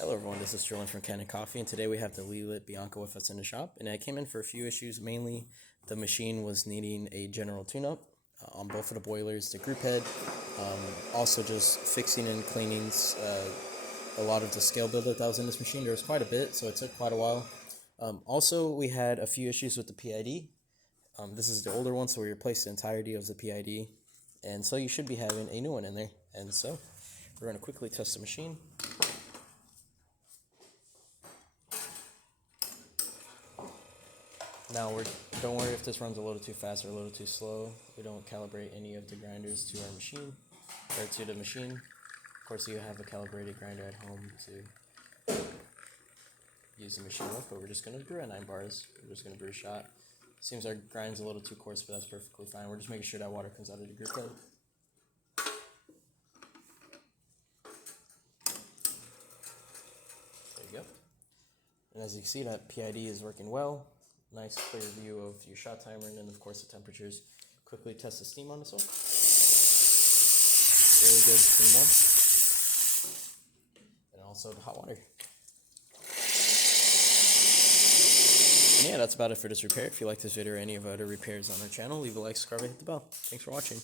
Hello everyone, this is Sterling from Kanen Coffee, and today we have the Lelit Bianca with us in the shop. And I came in for a few issues. Mainly, the machine was needing a general tune-up on both of the boilers, the group head, also just fixing and cleaning a lot of the scale buildup that was in this machine. There was quite a bit, so it took quite a while. Also, we had a few issues with the PID. This is the older one, so we replaced the entirety of the PID, and so you should be having a new one in there. And so, we're going to quickly test the machine. Now, don't worry if this runs a little too fast or a little too slow. We don't calibrate any of the grinders to our machine, or to the machine. Of course, you have a calibrated grinder at home to use the machine with, but we're just going to brew at 9 bars. We're just going to brew a shot. Seems our grind's a little too coarse, but that's perfectly fine. We're just making sure that water comes out of the group head. There you go. And as you can see, that PID is working well. Nice clear view of your shot timer, and then of course the temperatures. Quickly test the steam on this one. Really good, steam one. And also the hot water. And yeah, that's about it for this repair. If you like this video or any of our other repairs on our channel, leave a like, subscribe, and hit the bell. Thanks for watching.